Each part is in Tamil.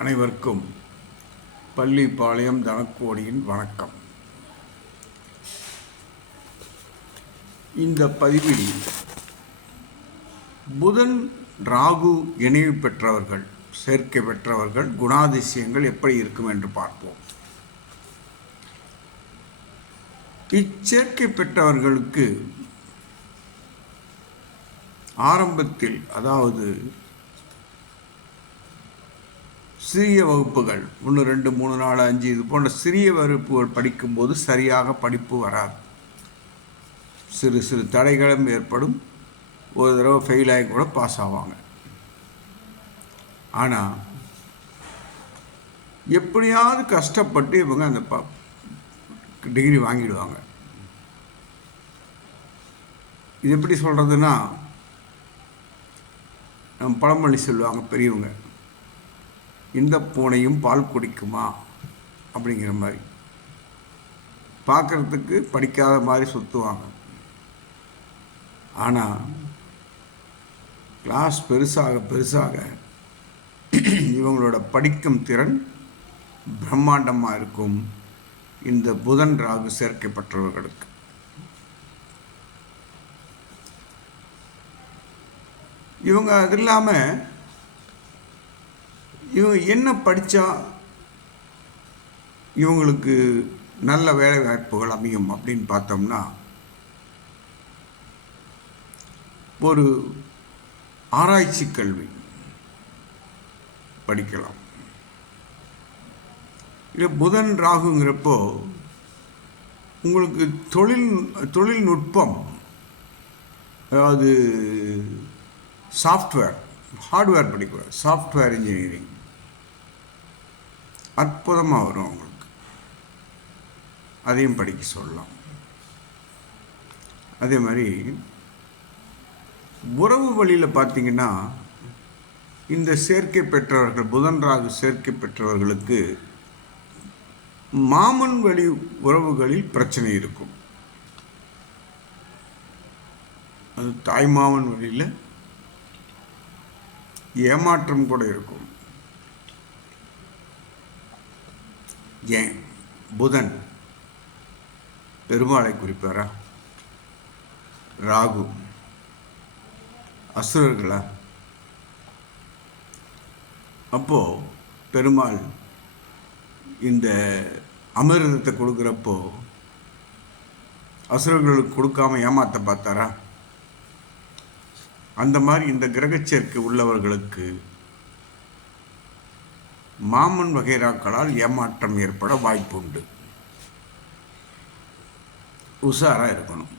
அனைவருக்கும் பள்ளிப்பாளையம் தனக்கோடியின் வணக்கம். இந்த பதிவில் புதன் ராகு இணைவு பெற்றவர்கள், சேர்க்கை பெற்றவர்கள் குணாதிசயங்கள் எப்படி இருக்கும் என்று பார்ப்போம். இச்சேர்க்கை பெற்றவர்களுக்கு ஆரம்பத்தில், அதாவது சிறிய வகுப்புகள் 1, 2, 3, 4, 5 இது போன்ற சிறிய வகுப்புகள் படிக்கும்போது சரியாக படிப்பு வராது. சிறு சிறு தடைகளும் ஏற்படும். ஒரு தடவை ஃபெயில் ஆகி கூட பாஸ் ஆவாங்க. ஆனால் எப்படியாவது கஷ்டப்பட்டு இவங்க அந்த டிகிரி வாங்கிடுவாங்க. இது எப்படி சொல்கிறதுனா, நம்ம பழமொழி சொல்லுவாங்க பெரியவங்க, இந்த பூனையும் பால் குடிக்குமா அப்படிங்கிற மாதிரி. பார்க்குறதுக்கு படிக்காத மாதிரி சுற்றுவாங்க. ஆனால் கிளாஸ் பெருசாக பெருசாக இவங்களோட படிக்கும் திறன் பிரம்மாண்டமாக இருக்கும். இந்த புதன் ராகு சேர்க்கப்பட்டவர்களுக்கு இவங்க அது இல்லாமல் இவங்க என்ன படித்தா இவங்களுக்கு நல்ல வேலை வாய்ப்புகள் அமையும் அப்படின்னு பார்த்தோம்னா, ஒரு ஆராய்ச்சி கல்வி படிக்கலாம். இல்லை புதன் ராகுங்கிறப்போ உங்களுக்கு தொழில்நுட்பம், அதாவது சாஃப்ட்வேர், ஹார்ட்வேர் படிக்கூடாது, சாஃப்ட்வேர் இன்ஜினியரிங் அற்புதமாக வரும் அவங்களுக்கு. அதையும் படிக்க சொல்லலாம். அதே மாதிரி உறவு வழியில் பார்த்திங்கன்னா, இந்த சேர்க்கை பெற்றவர்கள், புதன் ராகு சேர்க்கை பெற்றவர்களுக்கு மாமன் வழி உறவுகளில் பிரச்சனை இருக்கும். அது தாய்மாமன் வழியில் ஏமாற்றம் கூட இருக்கும். ஏன் புதன் பெருமாளை குறிப்பாரா? ராகு அசுரர்களா? அப்போ பெருமாள் இந்த அமிர்தத்தை கொடுக்குறப்போ அசுரர்களுக்கு கொடுக்காம ஏமாத்த பார்த்தாரா? அந்த மாதிரி இந்த கிரகச்சேர்க்கை உள்ளவர்களுக்கு மாமன் வகைராக்களால் ஏமாற்றம் ஏற்பட வாய்ப்பு உண்டு. உஷாராக இருக்கணும்.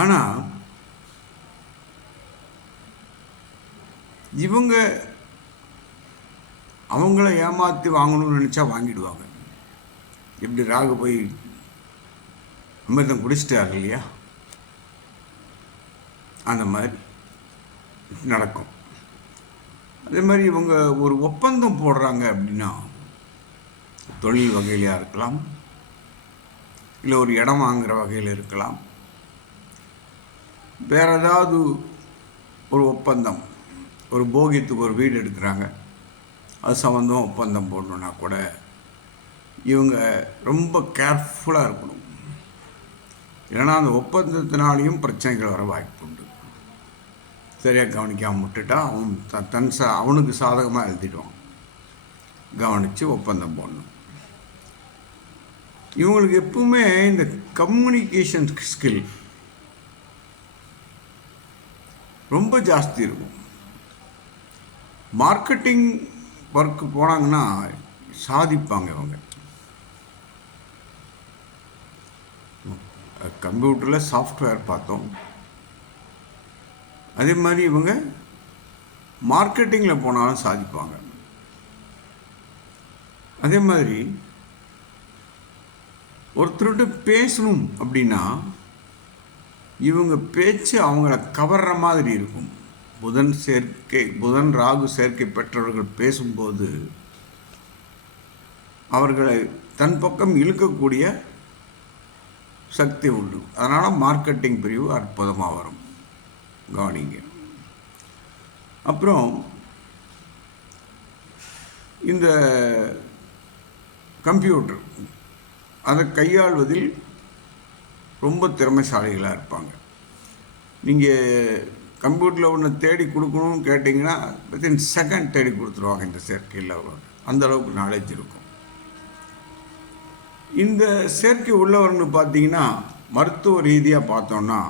ஆனால் இவங்க அவங்கள ஏமாற்றி வாங்கணும்னு நினச்சா வாங்கிடுவாங்க. இப்படி ராகு போய் அமிர்தம் குடிச்சிட்டாரு இல்லையா, அந்த மாதிரி நடக்கும். அதே மாதிரி இவங்க ஒரு ஒப்பந்தம் போடுறாங்க அப்படின்னா, தொழில் வகையிலையாக இருக்கலாம், இல்லை ஒரு இடம் வாங்குகிற வகையில் இருக்கலாம், வேறு ஏதாவது ஒரு ஒப்பந்தம், ஒரு போகியத்துக்கு ஒரு வீடு எடுக்கிறாங்க, அது சம்மந்தம் ஒப்பந்தம் போடணுன்னா கூட இவங்க ரொம்ப கேர்ஃபுல்லாக இருக்கணும். இல்லைன்னா அந்த ஒப்பந்தத்தினாலேயும் பிரச்சனைகள் வர வாய்ப்பு உண்டு. சரியாக கவனிக்காமல் விட்டுட்டா அவன் அவனுக்கு சாதகமாக எழுதிடுவான். கவனித்து ஒப்பந்தம் போடணும். இவங்களுக்கு எப்பவுமே இந்த கம்யூனிகேஷன் ஸ்கில் ரொம்ப ஜாஸ்தி இருக்கும். மார்க்கெட்டிங் ஒர்க்கு போனாங்கன்னா சாதிப்பாங்க இவங்க. கம்ப்யூட்டரில் சாஃப்ட்வேர் பார்த்தோம். அதே மாதிரி இவங்க மார்க்கெட்டிங்கில் போனாலும் சாதிப்பாங்க. அதே மாதிரி ஒருத்தர்கிட்ட பேசணும் அப்படின்னா இவங்க பேச்சு அவங்கள கவர்ற மாதிரி இருக்கும். புதன் ராகு சேர்க்கை பெற்றவர்கள் பேசும்போது அவர்களை தன் பக்கம் இழுக்கக்கூடிய சக்தி உண்டு. அதனால் மார்க்கெட்டிங் பிரிவு அற்புதமாக வரும். கவனிங்க. அப்புறம் இந்த கம்ப்யூட்டர் அதை கையாள்வதில் ரொம்ப திறமைசாலிகளாக இருப்பாங்க. நீங்கள் கம்ப்யூட்டரில் ஒன்று தேடி கொடுக்கணும்னு கேட்டிங்கன்னா வித்தின் செகண்ட் தேடி கொடுத்துருவாங்க. இந்த சேர்க்கையில் அந்தளவுக்கு நாலேஜ் இருக்கும். இந்த சேர்க்கை உள்ளவர்னு பார்த்தீங்கன்னா மருத்துவ ரீதியாக பார்த்தோன்னா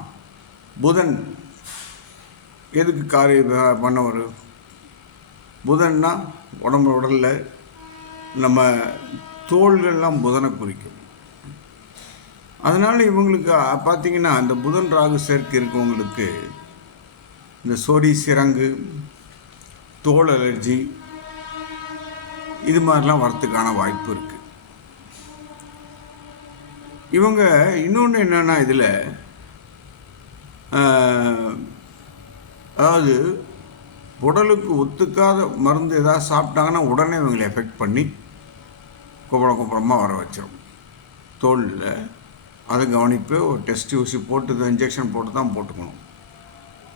புதன் எதுக்கு காரியம் பண்ணவர்? புதன்னா உடலில் நம்ம தோள்கள்லாம் புதனை குறிக்கும். அதனால் இவங்களுக்கு பார்த்திங்கன்னா இந்த புதன் ராகு சேர்க்கை இருக்கவங்களுக்கு இந்த சொறி, சிரங்கு, தோல் அலர்ஜி இது மாதிரிலாம் வரத்துக்கான வாய்ப்பு இருக்குது. இவங்க இன்னொன்று என்னென்னா இதில் அதாவது உடலுக்கு ஒத்துக்காத மருந்து எதாவது சாப்பிட்டாங்கன்னா உடனே இவங்களை எஃபெக்ட் பண்ணி குப்பரமாக வர வச்சிடும். தோலில் அதை கவனிப்பு ஒரு டெஸ்ட் ஊசி போட்டு இன்ஜெக்ஷன் போட்டு தான் போட்டுக்கணும்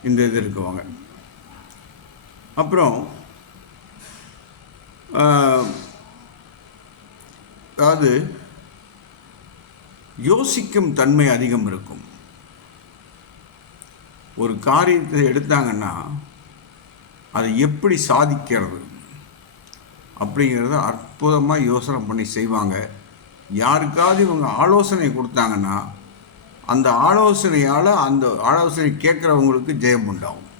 இந்த இது இருக்குவாங்க. அப்புறம் அதாவது யோசிக்கும் தன்மை அதிகம் இருக்கும். ஒரு காரியத்தை எடுத்தாங்கன்னா அதை எப்படி சாதிக்கிறது அப்படிங்கிறத அற்புதமாக யோசனை பண்ணி செய்வாங்க. யாருக்காவது இவங்க ஆலோசனை கொடுத்தாங்கன்னா அந்த ஆலோசனையால் அந்த ஆலோசனை கேட்குறவங்களுக்கு ஜெயம் உண்டாகும்,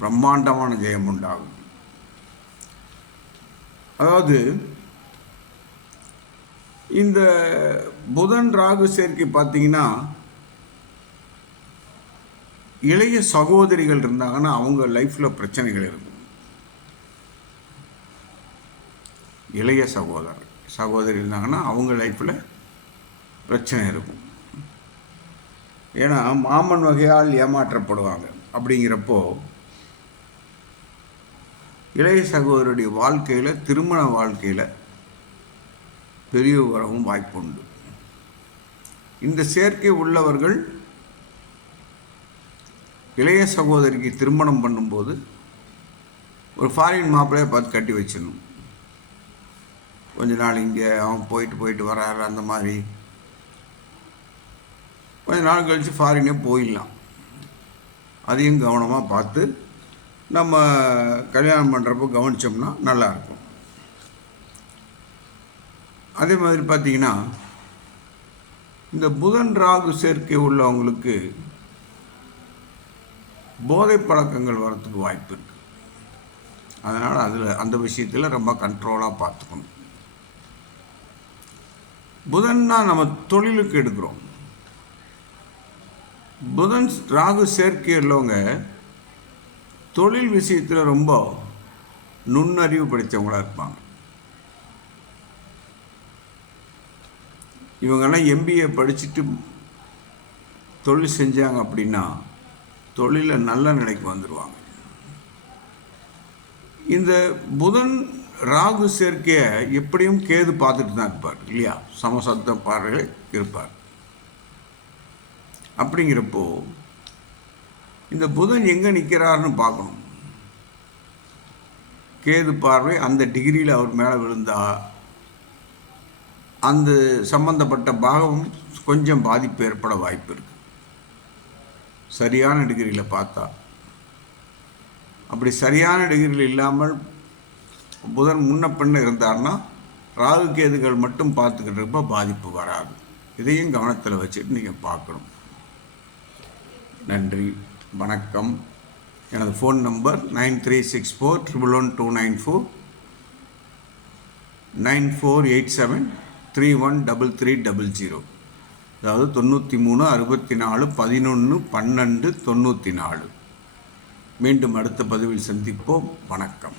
பிரம்மாண்டமான ஜெயம் உண்டாகும். அதாவது இந்த புதன் ராகு சேர்க்கை பார்த்தீங்கன்னா இளைய சகோதரிகள் இருந்தாங்கன்னா அவங்க லைஃப்பில் பிரச்சனைகள் இருக்கும். இளைய சகோதரி இருந்தாங்கன்னா அவங்க லைஃப்பில் பிரச்சனை இருக்கும். ஏன்னா மாமன் வகையால் ஏமாற்றப்படுவாங்க. அப்படிங்கிறப்போ இளைய சகோதரருடைய வாழ்க்கையில், திருமண வாழ்க்கையில் பெரிய வரவும் வாய்ப்புண்டு. இந்த சேர்க்கை உள்ளவர்கள் இளைய சகோதரிக்கு திருமணம் பண்ணும்போது ஒரு ஃபாரின் மாப்பிள்ளையை பார்த்து கட்டி வச்சிடணும். கொஞ்ச நாள் இங்கே அவன் போயிட்டு வராரு, அந்த மாதிரி கொஞ்ச நாள் கழித்து ஃபாரினே போயிடலாம். அதையும் கவனமாக பார்த்து நம்ம கல்யாணம் பண்ணுறப்போ கவனித்தோம்னா நல்லாயிருக்கும். அதே மாதிரி பார்த்திங்கன்னா இந்த புதன் ராகு சேர்க்கை உள்ளவங்களுக்கு போதை பழக்கங்கள் வரத்துக்கு வாய்ப்பு இருக்குது. அதனால் அந்த விஷயத்தில் ரொம்ப கண்ட்ரோலாக பார்த்துக்கணும். புதன்னா நம்ம தொழிலுக்கு எடுக்கிறோம். புதன் ராகு சேர்க்கை உள்ளவங்க தொழில் விஷயத்தில் ரொம்ப நுண்ணறிவு படித்தவங்களாக இருப்பாங்க. இவங்கெல்லாம் எம்பிஏ படிச்சுட்டு தொழில் செஞ்சாங்க அப்படின்னா தொழிலில் நல்ல நிலைக்கு வந்துடுவாங்க. இந்த புதன் ராகு சேர்க்கையை எப்படியும் கேது பார்த்துட்டு தான் இருப்பார் இல்லையா? சமசப்த பார்வைகள் இருப்பார். அப்படிங்கிறப்போ இந்த புதன் எங்கே நிற்கிறாருன்னு பார்க்கணும். கேது பார்வை அந்த டிகிரியில் அவர் மேலே விழுந்தா அந்த சம்பந்தப்பட்ட பாகம் கொஞ்சம் பாதிப்பு ஏற்பட வாய்ப்பு இருக்குது, சரியான டிகிரியில் பார்த்தா. அப்படி சரியான டிகிரியில் இல்லாமல் புதன் முன்ன பின்ன இருந்தார்னா ராகு கேதுகள் மட்டும் பார்த்துக்கிட்டு பாதிப்பு வராது. இதையும் கவனத்தில் வச்சுட்டு நீங்கள் பார்க்கணும். நன்றி, வணக்கம். எனது ஃபோன் நம்பர் 9364111294 9487313300, அதாவது 9364111294. மீண்டும் அடுத்த பதிவில் சந்திப்போம். வணக்கம்.